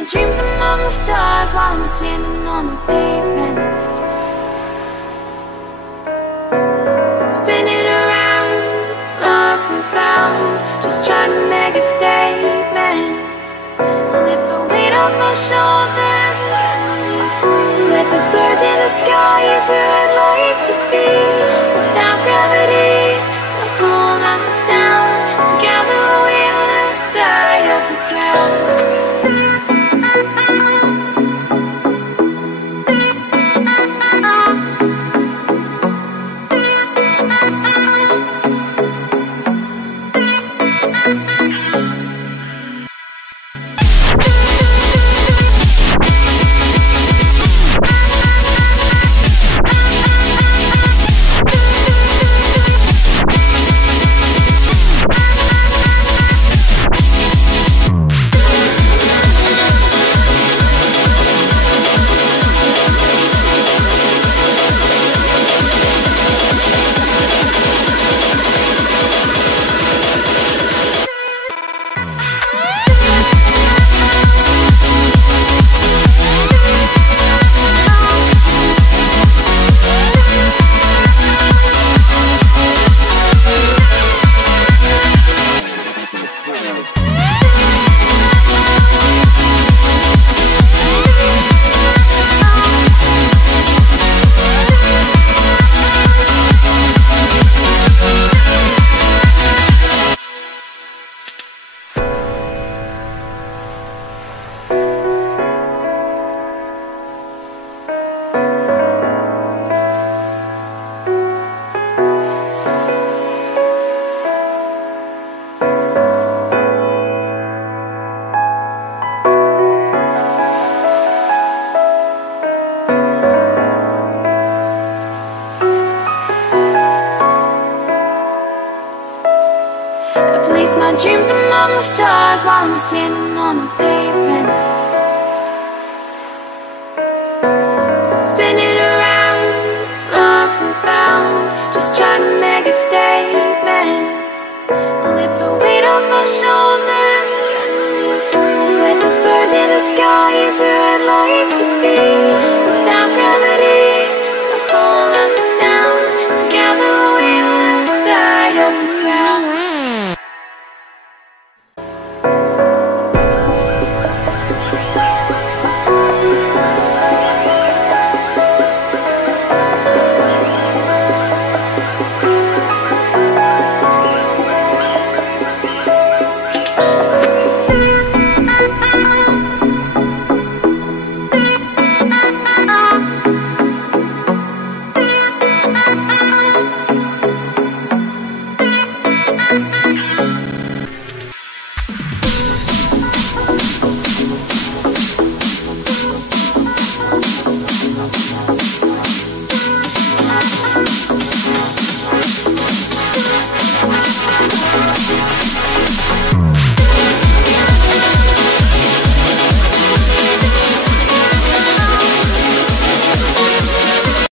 my dreams among the stars while I'm standing on the pavement, spinning around, lost and found, just trying to make a statement. Lift the weight off my shoulders and set me free. Let the birds in the sky is where I'd like to be, without gravity to hold us down. Together we'll lose sight of the ground. I place my dreams among the stars while I'm standing on the pavement, spinning around, lost and found, just trying to make a statement.